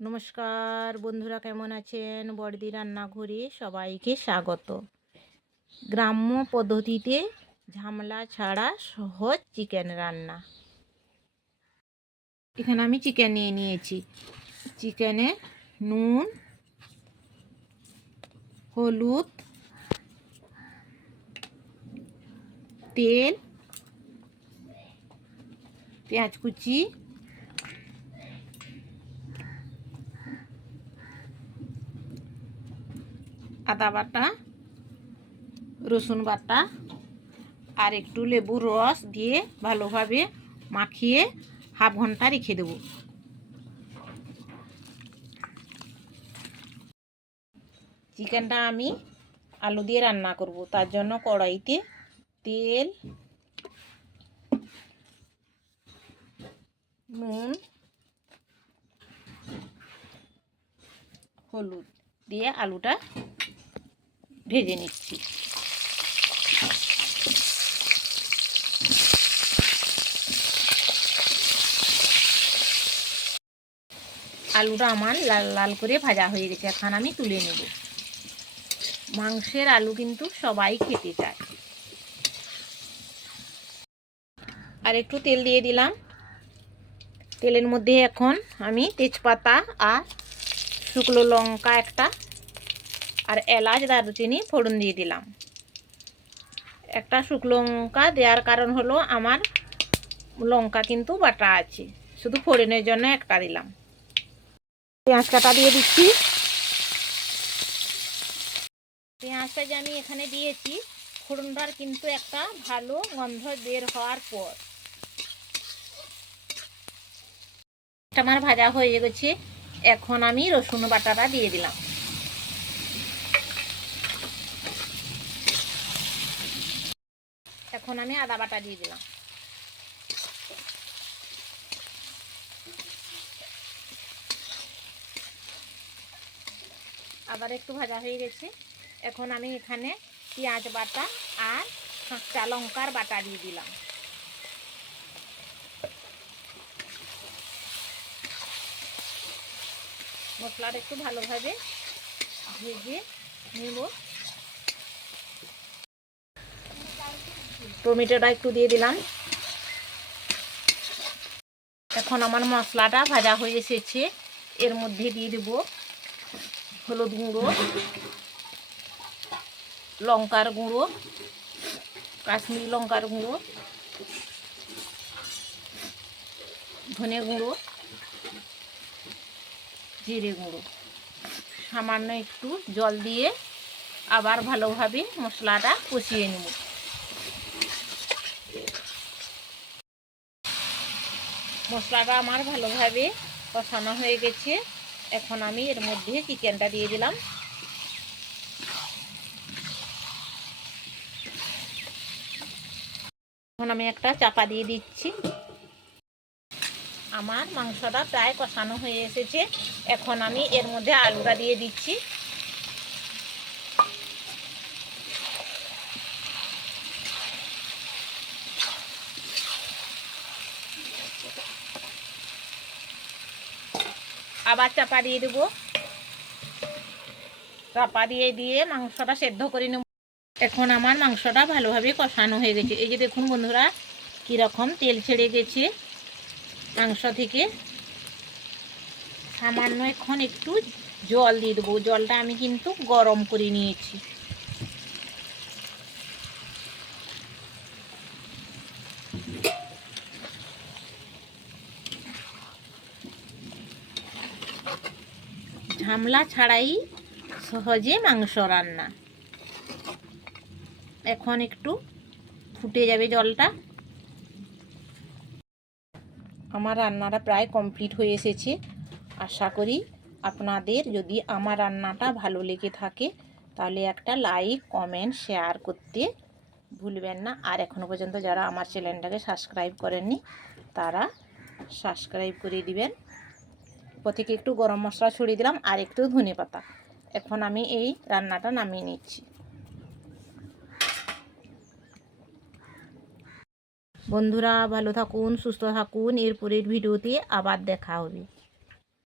নমস্কার বন্ধুরা, কেমন আছেন? বড়দি রান্নাঘরে সবাইকে স্বাগত। গ্রাম্য পদ্ধতিতে ঝামেলা ছাড়া সহজ চিকেন রান্না। এখানে আমি চিকেন নিয়ে নিয়েছি। চিকেনে নুন, হলুদ, তেল, পেঁয়াজ কুচি, আদা বাটা, রসুন বাটা আর একটু লেবুর রস দিয়ে ভালোভাবে মাখিয়ে হাফ ঘন্টা রেখে দেব। চিকেনটা আমি আলু দিয়ে রান্না করব, তার জন্য কড়াইতে তেল, নুন, হলুদ দিয়ে আলুটা ভেজে নিচ্ছি। আলুটা আমার লাল লাল করে ভাজা হয়ে গেছে, এখন আমি তুলে নেব। মাংসের আলু কিন্তু সবাই খেতে চায়। আর একটু তেল দিয়ে দিলাম। তেলের মধ্যে এখন আমি তেজপাতা আর শুকনো লঙ্কা একটা আর এলাচ দারুচিনি ফোড়ন দিয়ে দিলাম। একটা শুকনো লঙ্কা দেওয়ার কারণ হলো আমার লঙ্কা কিন্তু বাটা আছে, শুধু ফোড়নের জন্য একটা দিলাম। পেঁয়াজ কাটা দিয়ে দিচ্ছি। পেঁয়াজটা যে আমি এখানে দিয়েছি, ফোড়নটার কিন্তু একটা ভালো গন্ধ বের হওয়ার পর আমার ভাজা হয়ে গেছে। এখন আমি রসুন বাটাটা দিয়ে দিলাম। এখন আমি আদা বাটা দিয়ে দিলাম। আবার একটু ভাজা হয়ে গেছে। এখন আমি এখানে পেঁয়াজ বাটা আর কাঁচা লঙ্কার বাটা দিয়ে দিলাম। মশলাটা একটু ভালোভাবে ভেজে নেব। টমেটোটা একটু দিয়ে দিলাম। এখন আমার মশলাটা ভাজা হয়ে এসেছে। এর মধ্যে দিয়ে দেব হলুদ গুঁড়ো, লঙ্কার গুঁড়ো, কাশ্মীরি লঙ্কার গুঁড়ো, ধনে গুঁড়ো, জিরে গুঁড়ো। সামান্য একটু জল দিয়ে আবার ভালোভাবে মশলাটা কষিয়ে নেব। মশলাটা আমার ভালোভাবে কষানো হয়ে গেছে। এখন আমি এর মধ্যে চিকেনটা দিয়ে দিলাম। এখন আমি একটা চাপা দিয়ে দিচ্ছি। আমার মাংসটা প্রায় কষানো হয়ে এসেছে। এখন আমি এর মধ্যে আলুটা দিয়ে দিচ্ছি। আবার চাপা দিয়ে দেবো। চাপা দিয়ে মাংসটা সেদ্ধ করে নেব। এখন আমার মাংসটা ভালোভাবে কষানো হয়ে গেছে। এই যে দেখুন বন্ধুরা, কীরকম তেল ছেড়ে গেছে মাংস থেকে। সামান্য এখন একটু জল দিয়ে দেবো। জলটা আমি কিন্তু গরম করে নিয়েছি। ঝামেলা ছাড়াই সহজে মাংস রান্না। এখন একটু ফুটে যাবে জলটা। আমার রান্নাটা প্রায় কমপ্লিট হয়ে এসেছে। আশা করি আপনাদের যদি আমার রান্নাটা ভালো লেগে থাকে তাহলে একটা লাইক, কমেন্ট, শেয়ার করতে ভুলবেন না। আর এখনও পর্যন্ত যারা আমার চ্যানেলটাকে সাবস্ক্রাইব করেননি তারা সাবস্ক্রাইব করে দিবেন। প্রত্যেকে একটু গরম মশলা ছড়িয়ে দিলাম আর একটু ধনেপাতা। এখন আমি এই রান্নাটা নামিয়ে নিচ্ছি। বন্ধুরা ভালো থাকুন, সুস্থ থাকুন। এরপরের ভিডিওতে আবার দেখা হবে।